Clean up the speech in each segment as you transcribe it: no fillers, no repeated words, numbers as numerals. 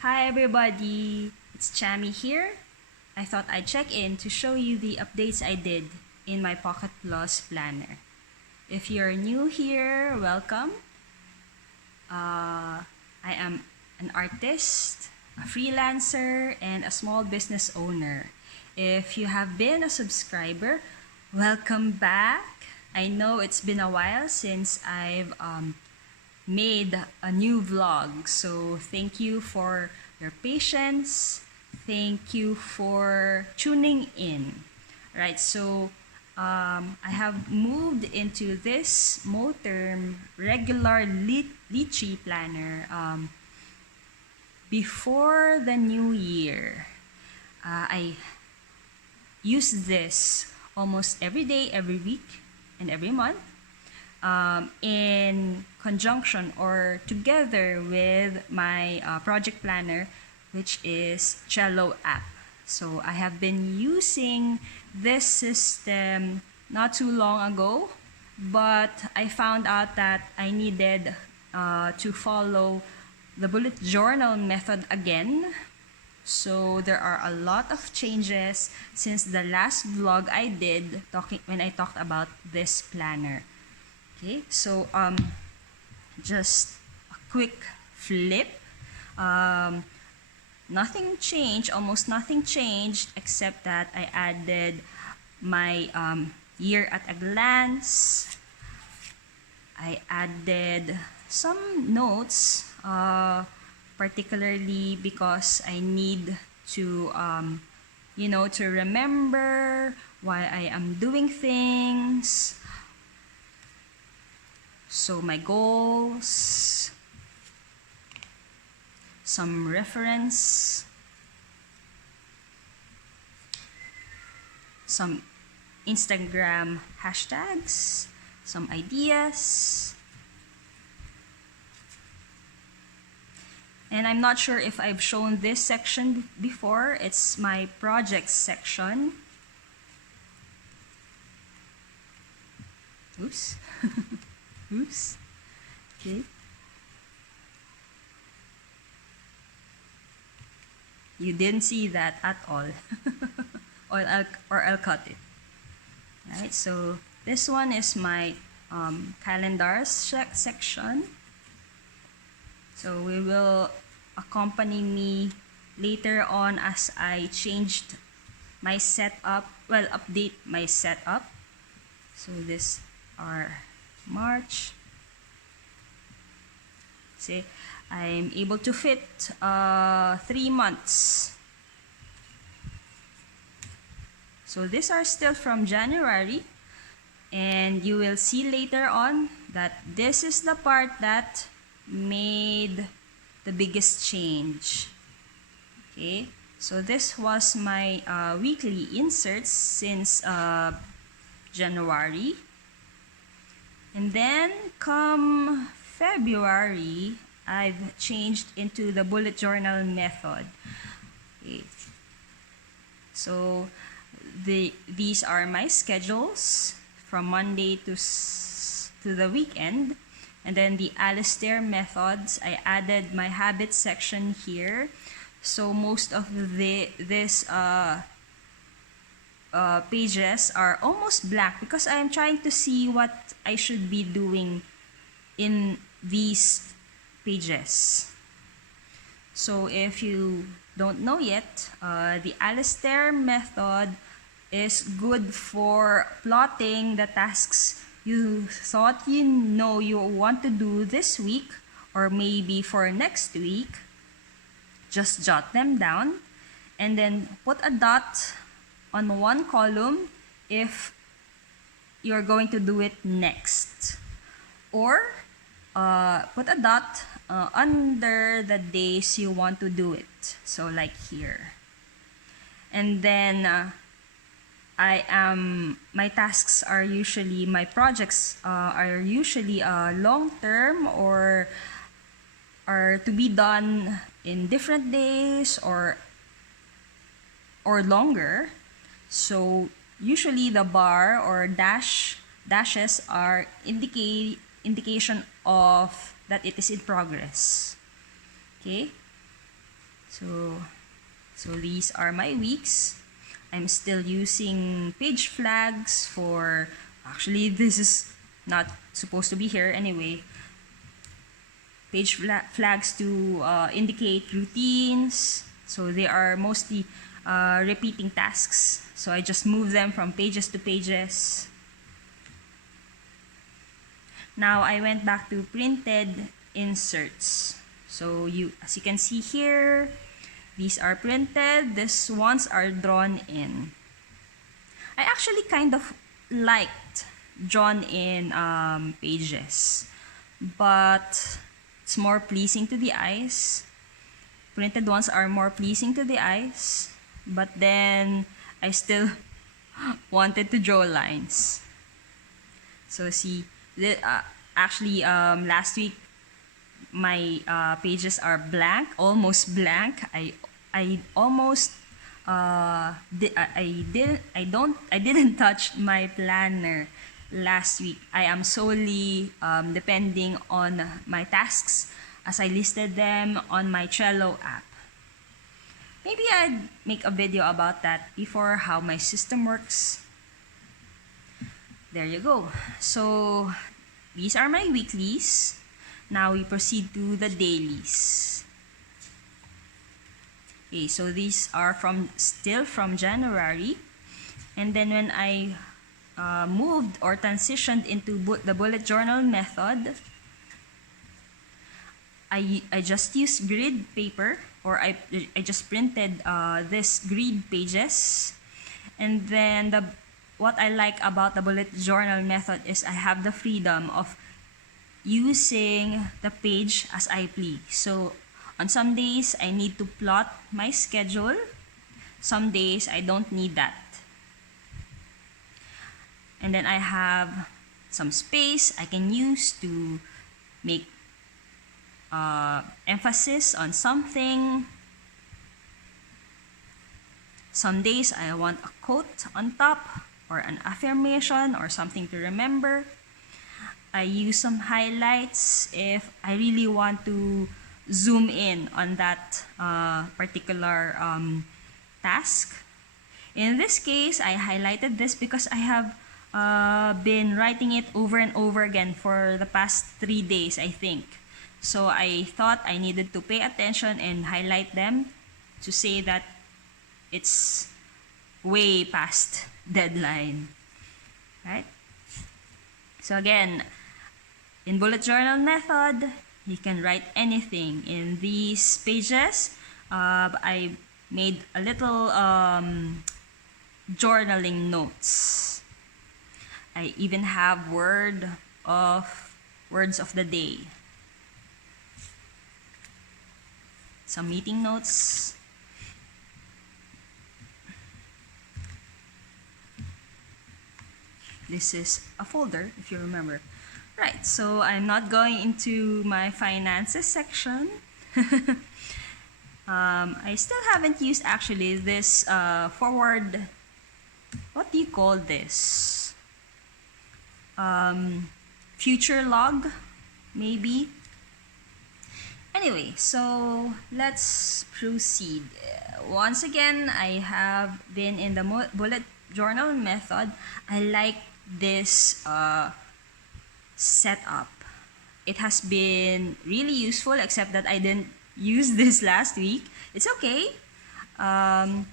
Hi everybody, it's Chammy here. I thought I'd check in to show you the updates I did in my Pocket Plus planner. If you're new here, welcome. I am an artist, a freelancer, and a small business owner. If you have been a subscriber, welcome back. I know it's been a while since I've made a new vlog. So thank you for your patience. Thank you for tuning in. Right, so I have moved into this Moterm regular lychee planner before the new year. I use this almost every day, every week, and every month. In conjunction or together with my project planner, which is Cello app. So I have been using this system not too long ago, but I found out that I needed to follow the bullet journal method again. So there are a lot of changes since the last vlog I did when I talked about this planner. Okay, so just a quick flip. Nothing changed, almost nothing changed, except that I added my year at a glance. I added some notes, particularly because I need to, to remember why I am doing things. So my goals, some reference, some Instagram hashtags, some ideas. And I'm not sure if I've shown this section before. It's my projects section. Oops. Oops. Okay. You didn't see that at all. or I'll cut it. Alright, so this one is my calendars section. So we will accompany me later on as I changed my setup, update my setup. So this are March. See, I'm able to fit 3 months. So these are still from January, and you will see later on that this is the part that made the biggest change. Okay, so this was my weekly inserts since January. And then come February, I've changed into the bullet journal method. Okay. So these are my schedules from Monday to the weekend. And then the Alistair methods, I added my habits section here. So most of this pages are almost blank because I am trying to see what I should be doing in these pages. So if you don't know yet, the Alistair method is good for plotting the tasks you thought you want to do this week or maybe for next week. Just jot them down and then put a dot on one column if you're going to do it next, or put a dot under the days you want to do it, so like here. And then my tasks are usually, my projects are usually long term or are to be done in different days or longer. So usually the bar or dashes are indication of that it is in progress. Okay? So these are my weeks. I'm still using page flags for, actually this is not supposed to be here anyway. Page flags to indicate routines. So they are mostly repeating tasks. So I just move them from pages to pages. Now I went back to printed inserts. So as you can see here, these are printed, these ones are drawn in. I actually kind of liked drawn in pages, but it's more pleasing to the eyes. Printed ones are more pleasing to the eyes, but then I still wanted to draw lines. So see, actually last week my pages are blank, almost blank. I almost I didn't touch my planner last week. I am solely depending on my tasks as I listed them on my Trello app. Maybe I'd make a video about that before, how my system works. There you go. So these are my weeklies. Now we proceed to the dailies. Okay, so these are still from January. And then when I moved or transitioned into the bullet journal method, I just used grid paper, or I just printed this grid pages. And then what I like about the bullet journal method is I have the freedom of using the page as I please. So on some days I need to plot my schedule, some days I don't need that. And then I have some space I can use to make emphasis on something. Some days I want a quote on top, or an affirmation, or something to remember. I use some highlights if I really want to zoom in on that particular task. In this case, I highlighted this because I have been writing it over and over again for the past 3 days, I think. So I thought I needed to pay attention and highlight them to say that it's way past deadline, right? So again, in bullet journal method, you can write anything. In these pages, I made a little journaling notes. I even have words of the day. Some meeting notes. This is a folder, if you remember. Right, so I'm not going into my finances section. I still haven't used actually this forward, what do you call this? Future log, maybe. Anyway, so let's proceed. Once again, I have been in the bullet journal method. I like this setup. It has been really useful, except that I didn't use this last week. It's okay. And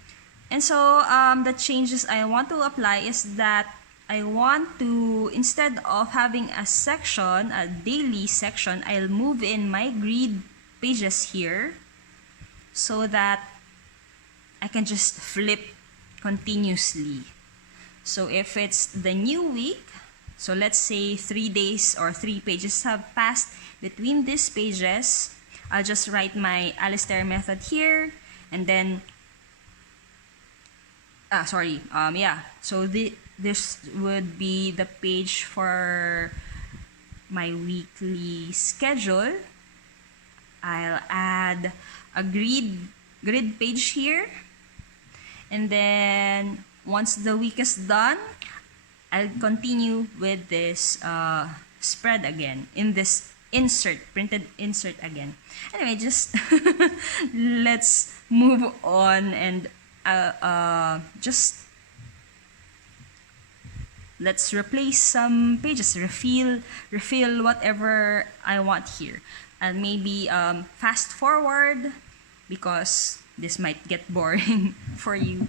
so the changes I want to apply is that I want to, instead of having a section, a daily section, I'll move in my grid pages here so that I can just flip continuously. So if it's the new week, so let's say 3 days or 3 pages have passed between these pages, I'll just write my Alistair method here, and then so this would be the page for my weekly schedule. I'll add a grid page here, and then once the week is done, I'll continue with this spread again in this insert, printed insert again. Anyway, just let's move on and just let's replace some pages, refill whatever I want here. And maybe fast forward because this might get boring for you.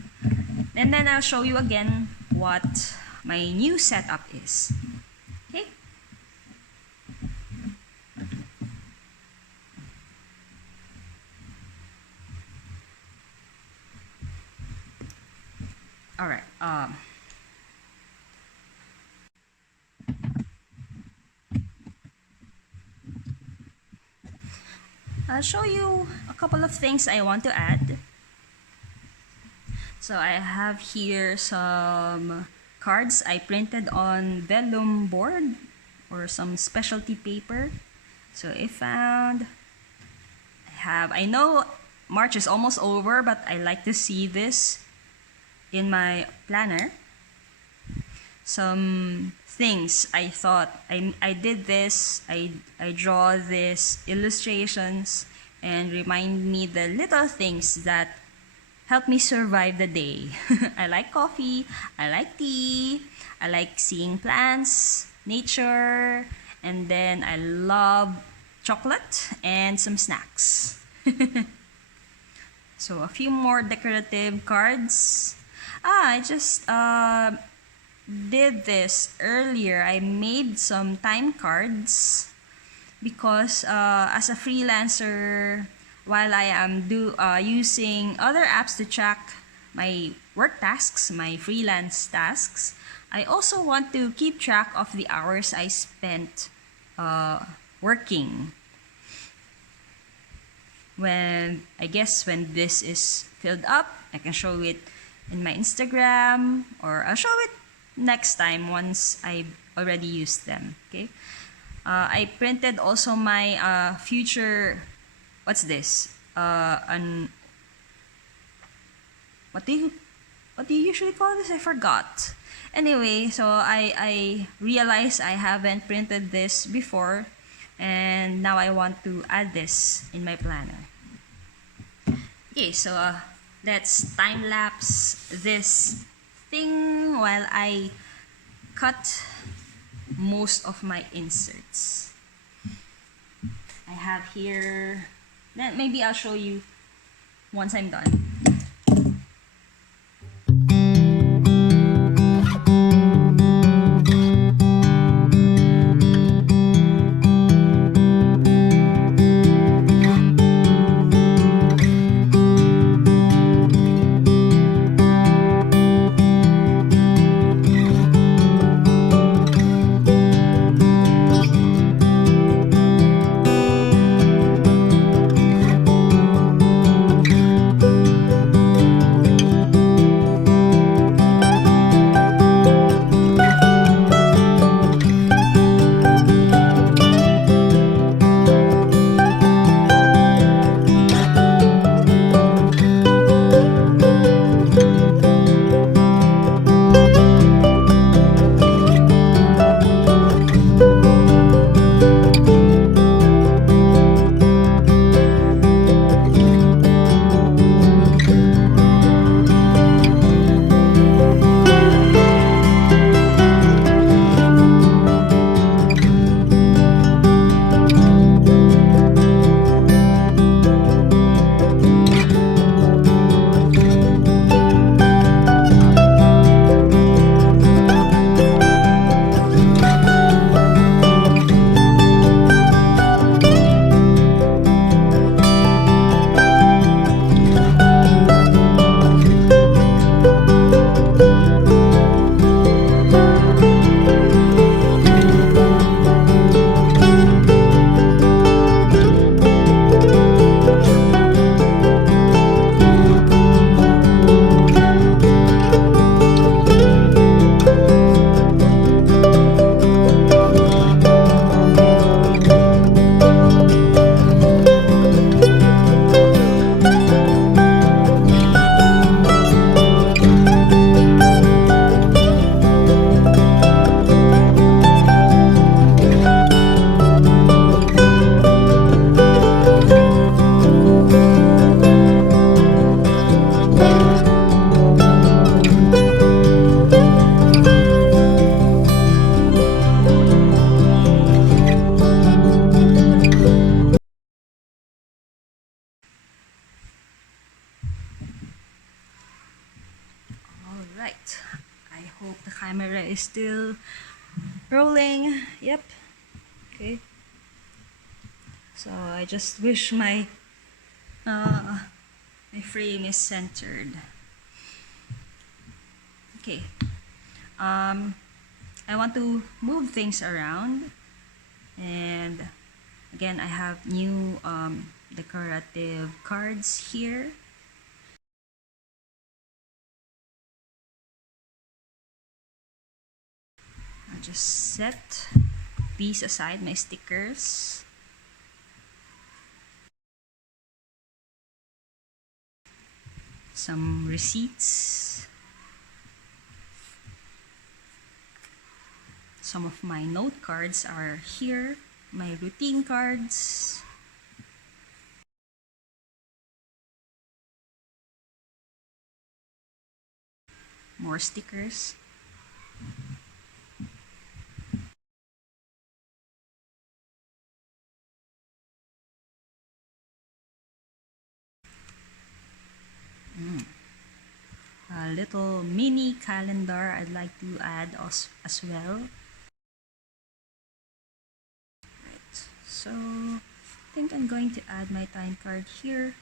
And then I'll show you again what my new setup is. Okay? All right. I'll show you a couple of things I want to add. So I have here some cards I printed on vellum board or some specialty paper. So I know March is almost over, but I like to see this in my planner. Some things I thought I did this, I draw this illustrations and remind me the little things that help me survive the day. I like coffee, I like tea, I like seeing plants, nature, and then I love chocolate and some snacks. So a few more decorative cards. I just did this earlier. I made some time cards because as a freelancer, while I am using other apps to track my work tasks, my freelance tasks, I also want to keep track of the hours I spent working. When this is filled up, I can show it in my Instagram, or I'll show it next time once I already used them. Okay. I printed also my future. What's this? What do you usually call this? I forgot. Anyway, so I realized I haven't printed this before, and now I want to add this in my planner. Okay, so let's time lapse this thing while I cut most of my inserts. I have here, then maybe I'll show you once I'm done. Right. I hope the camera is still rolling. Yep. Okay. So I just wish uh, my frame is centered. Okay. I want to move things around, and again I have new decorative cards here. I'll just set these aside, my stickers. Some receipts. Some of my note cards are here. My routine cards. More stickers. A little mini calendar I'd like to add as well. Right. So I think I'm going to add my time card here.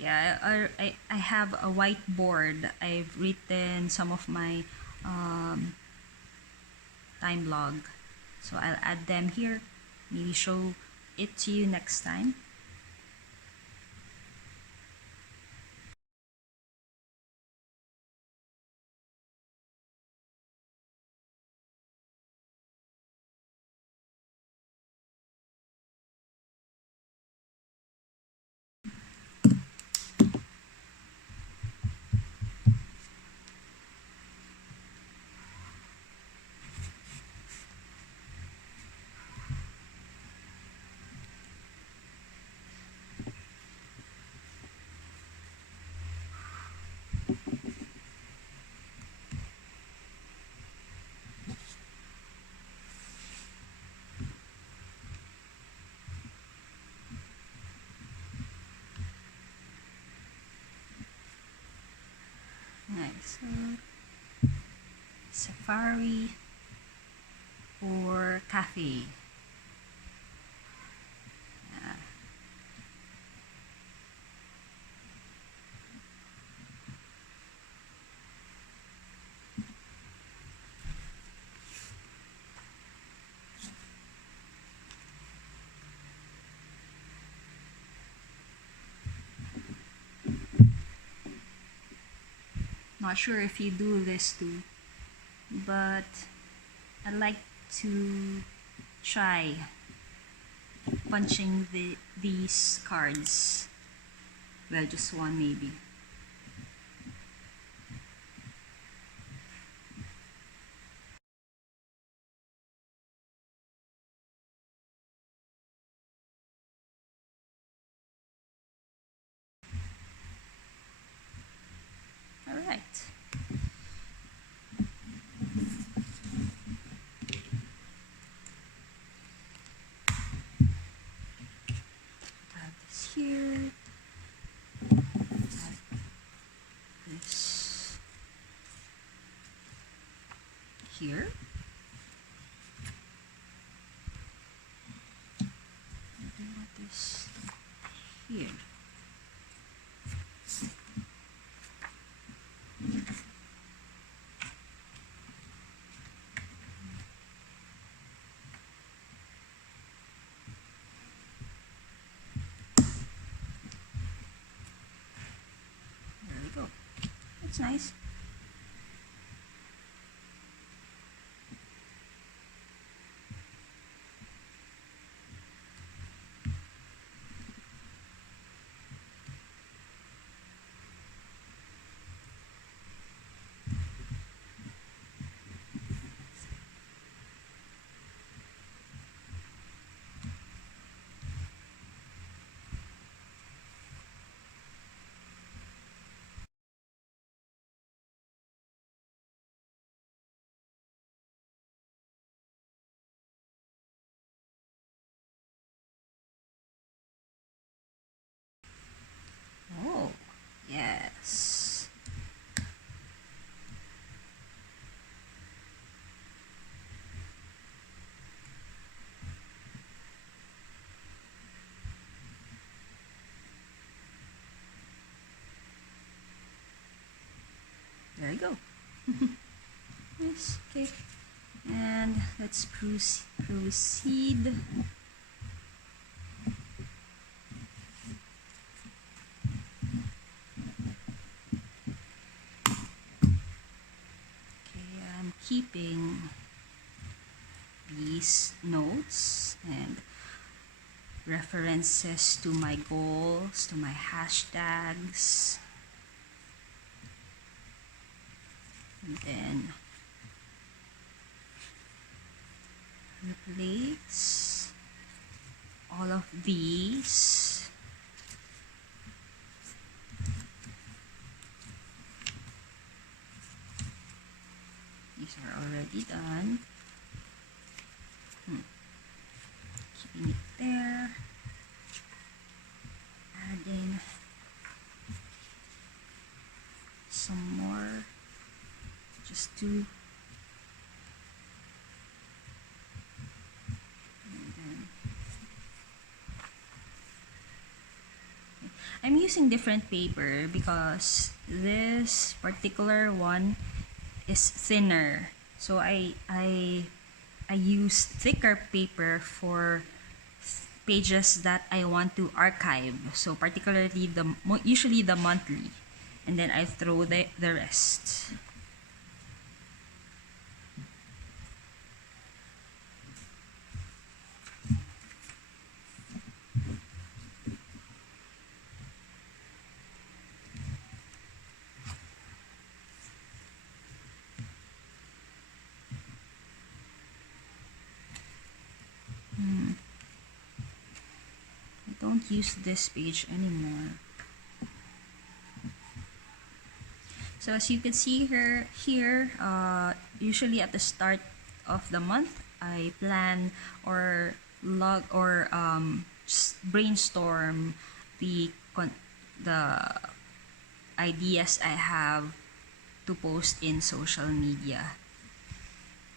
Yeah, I have a whiteboard. I've written some of my time log. So I'll add them here. Maybe show it to you next time. Nice. So, safari or cafe. Not sure if you do this too, but I like to try punching these cards. Well, just one maybe. All right. Add this here. Add this here. I want this here. There we go. That's nice. we go. Yes, okay. And let's proceed. Okay, I'm keeping these notes and references to my goals, to my hashtags. And then replace all of these. These are already done. Keeping it there. Adding some more. Just two. And then I'm using different paper because this particular one is thinner. So I use thicker paper for pages that I want to archive. So particularly usually the monthly, and then I throw the rest. I don't use this page anymore. So as you can see here, usually at the start of the month, I plan or just brainstorm the ideas I have to post in social media.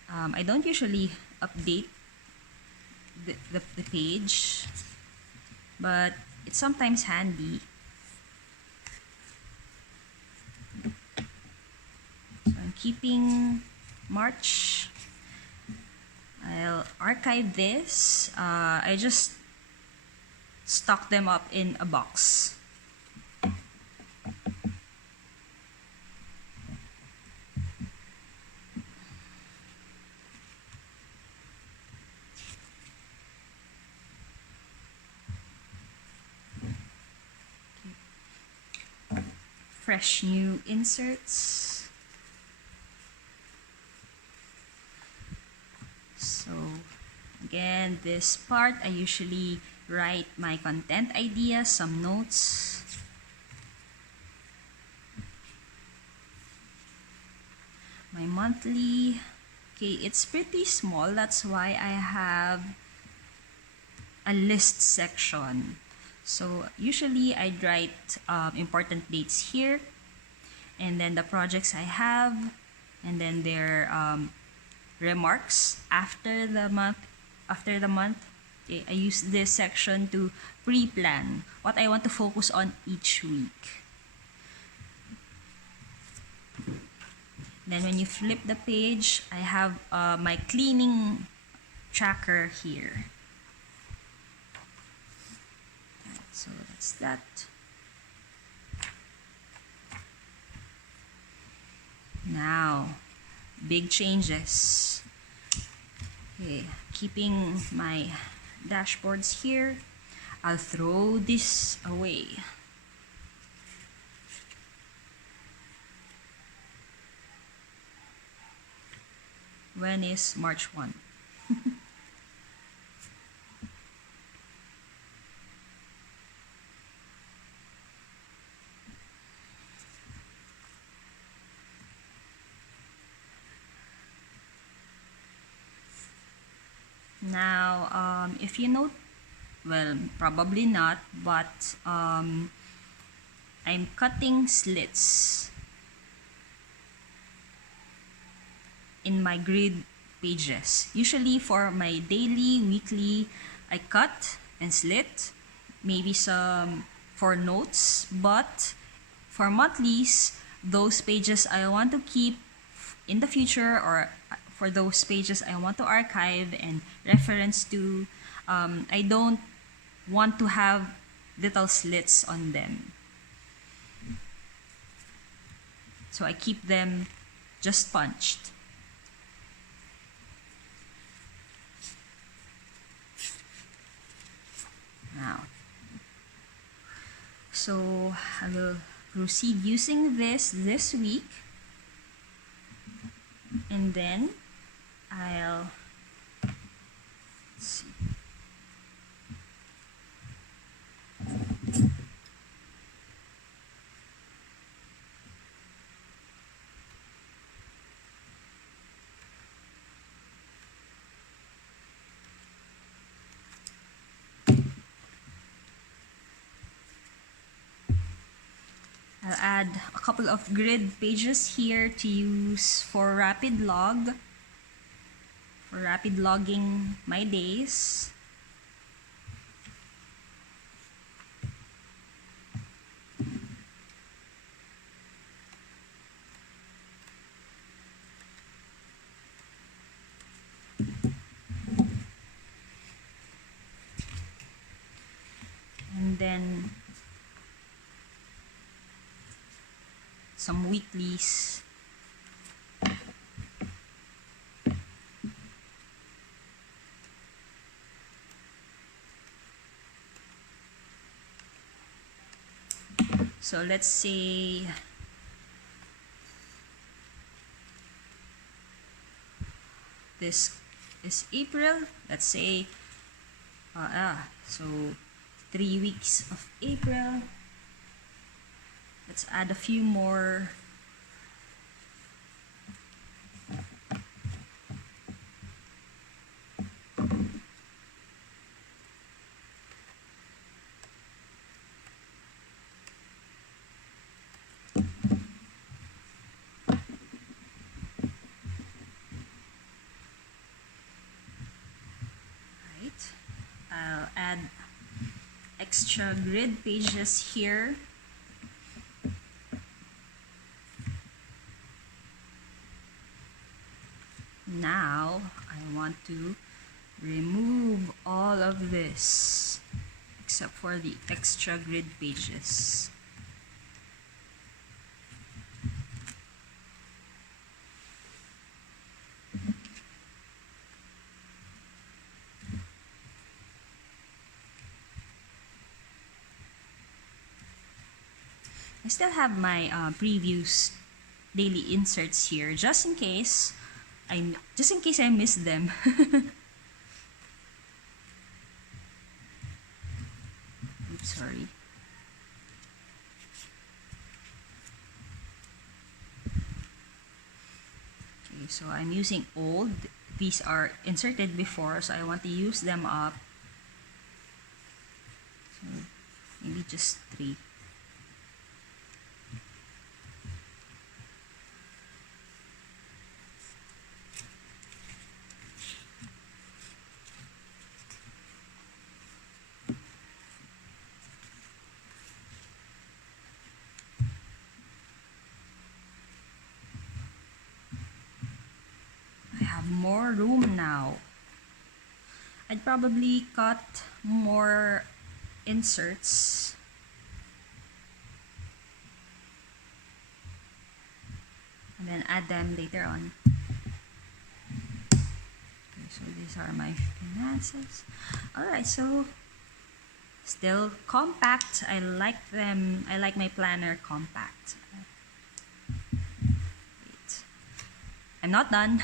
I don't usually update the page, but it's sometimes handy. So I'm keeping March. I'll archive this. I just stock them up in a box. Fresh new inserts. So again, this part I usually write my content ideas, some notes. My monthly, okay, it's pretty small, that's why I have a list section. So usually I'd write important dates here, and then the projects I have, and then their remarks after the month. Okay, I use this section to pre-plan what I want to focus on each week. Then when you flip the page, I have my cleaning tracker here. So that's that. Now, big changes. Okay, keeping my dashboards here. I'll throw this away. When is March 1? Now, if you note, well, probably not, but I'm cutting slits in my grid pages. Usually for my daily, weekly, I cut and slit, maybe some for notes, but for monthlies, those pages I want to keep in the future, or for those pages I want to archive and reference to. I don't want to have little slits on them. So I keep them just punched. Now, so I will proceed using this week, and then I'll see. I'll add a couple of grid pages here to use for rapid logging my days. And then some weeklies. So let's say this is April. Let's say so 3 weeks of April. Let's add a few more. I'll add extra grid pages here. Now I want to remove all of this except for the extra grid pages. I still have my previous daily inserts here, just in case I miss them. Oops, sorry. Okay, so I'm using old. These are inserted before, so I want to use them up. So maybe just 3. More room now. I'd probably cut more inserts. And then add them later on. Okay, so these are my finances. Alright, so still compact. I like them. I like my planner compact. Wait. I'm not done.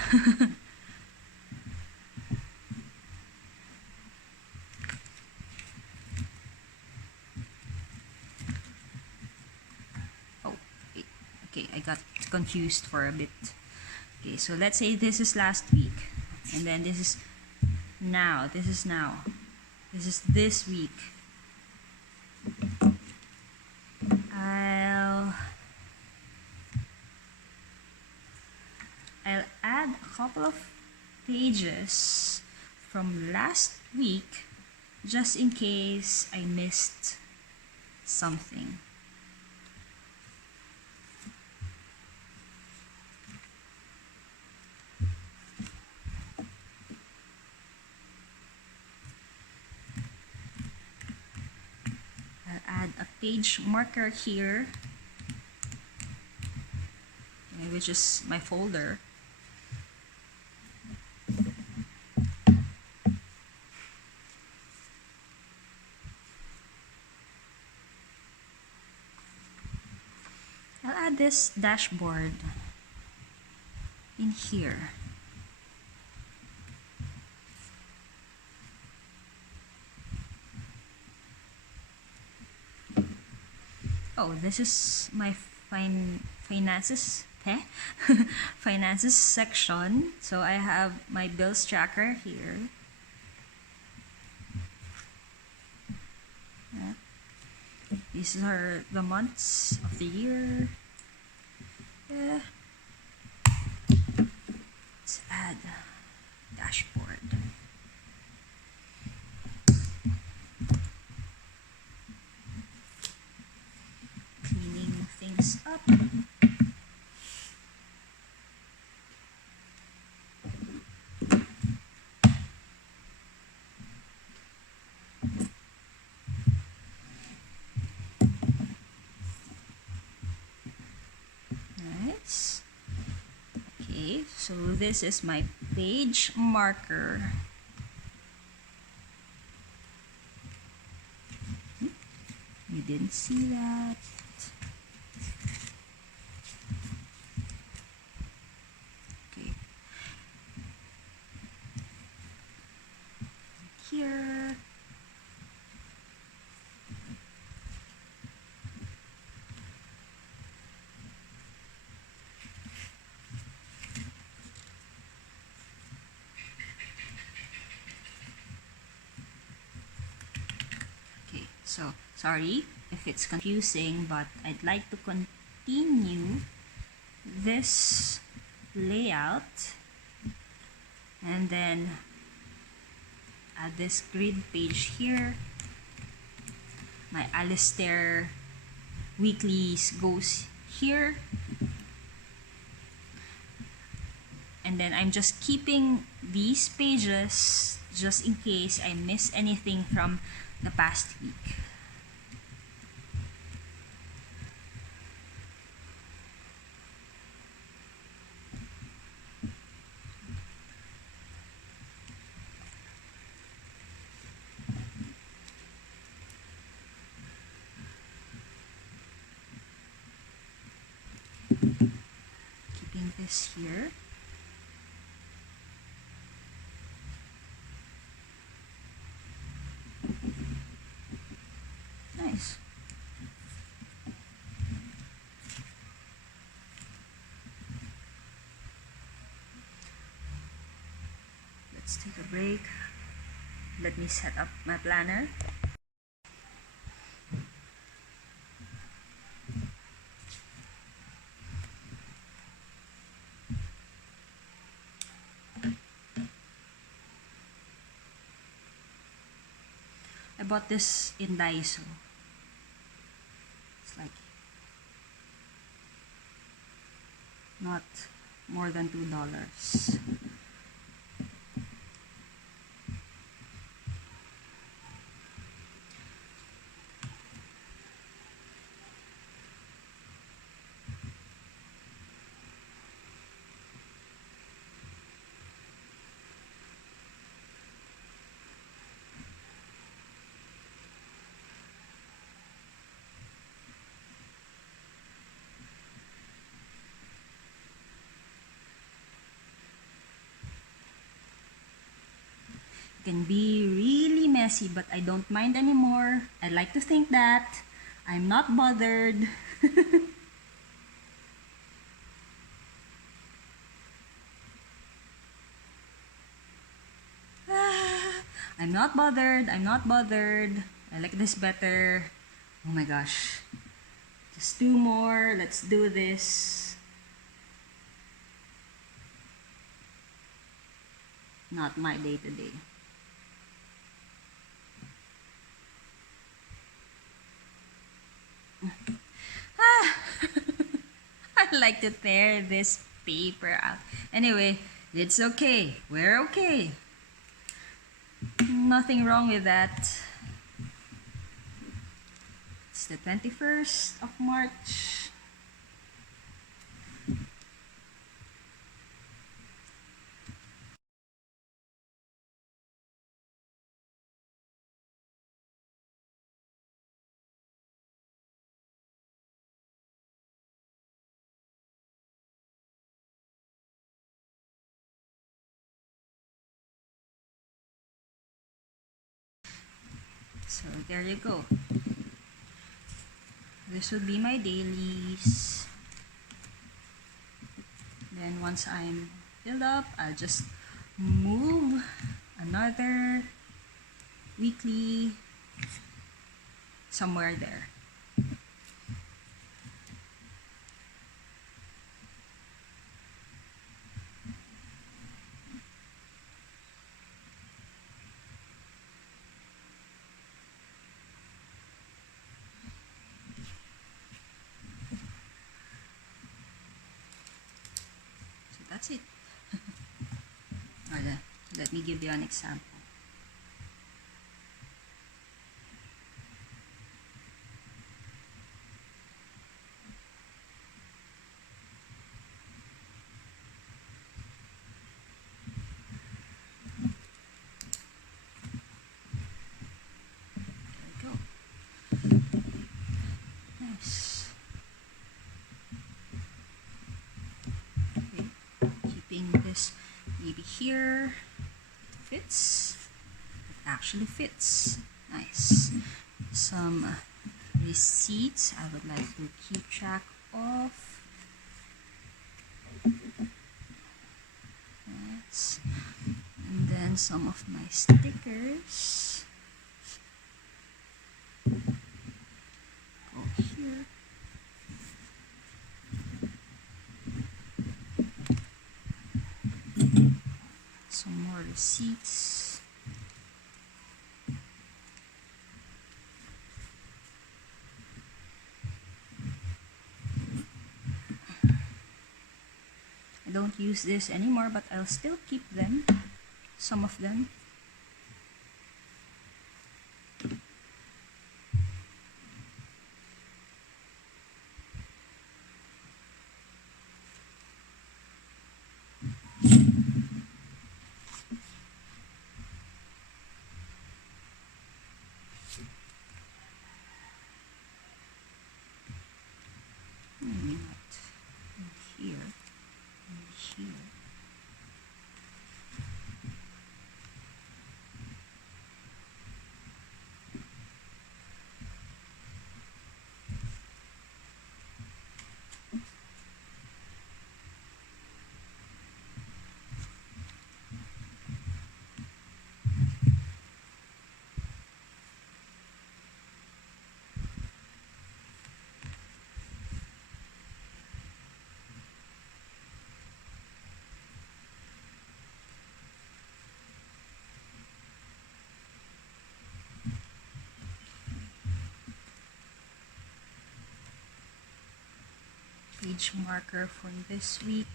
Okay, I got confused for a bit. Okay, so let's say this is last week, and then this is now. This is now. This is this week. I'll add a couple of pages from last week, just in case I missed something. page marker here, okay, which is my folder. I'll add this dashboard in here. Oh, this is my finances, finances section. So I have my bills tracker here. Yeah. These are the months of the year. Yeah. Let's add dashboard. Cleaning things up. Nice. Okay, so this is my page marker. You didn't see that. Okay. Here. Okay, so sorry if it's confusing, but I'd like to continue this layout and then add this grid page here. My Alistair weeklies goes here, and then I'm just keeping these pages just in case I miss anything from the past week. Keeping this here. Nice. Let's take a break. Let me set up my planner. I bought this in Daiso. It's like not more than $2. Can be really messy, but I don't mind anymore. I like to think that I'm not bothered. I'm not bothered. I'm not bothered. I like this better. Oh my gosh. Just 2 more. Let's do this. Not my day to day. I like to tear this paper out. Anyway, it's okay. We're okay. Nothing wrong with that. Let's It's the 21st of March. So there you go. This would be my dailies. Then once I'm filled up, I'll just move another weekly somewhere there. So that's it. Let me give you an example. There we go. Nice. Okay. Keeping this maybe here. It fits. It actually fits. Nice. Some receipts I would like to keep track of. Yes. And then some of my stickers. Go here. Some more receipts. I don't use this anymore, but I'll still keep them, some of them. Maybe not in here, and here. Page marker for this week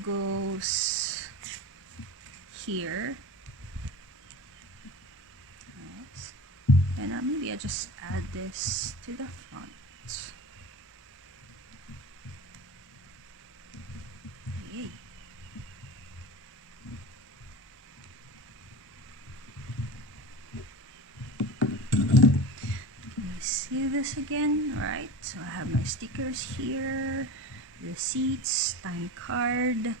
goes here. Nice. And maybe I just add this to the front. Yay. Can you see this again? Alright, so I have my stickers here, receipts, time card.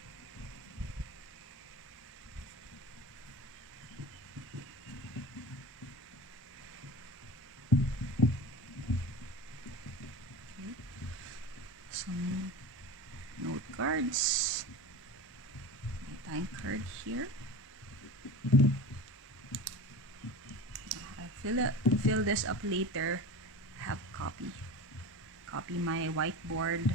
Some note cards, my time card here. I fill this up later. Have copy my whiteboard.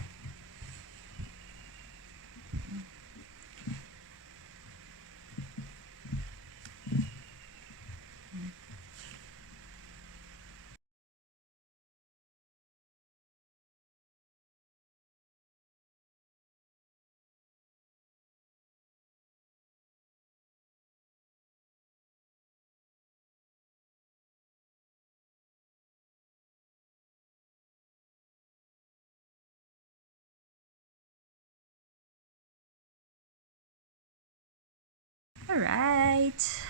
Alright.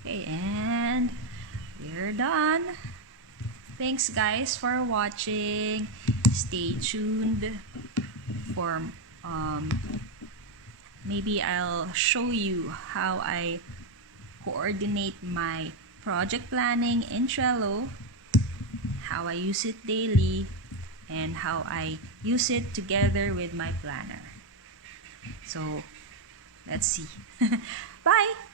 Okay, and we're done. Thanks guys for watching. Stay tuned for maybe I'll show you how I coordinate my project planning in Trello, how I use it daily, and how I use it together with my planner. So let's see. Bye!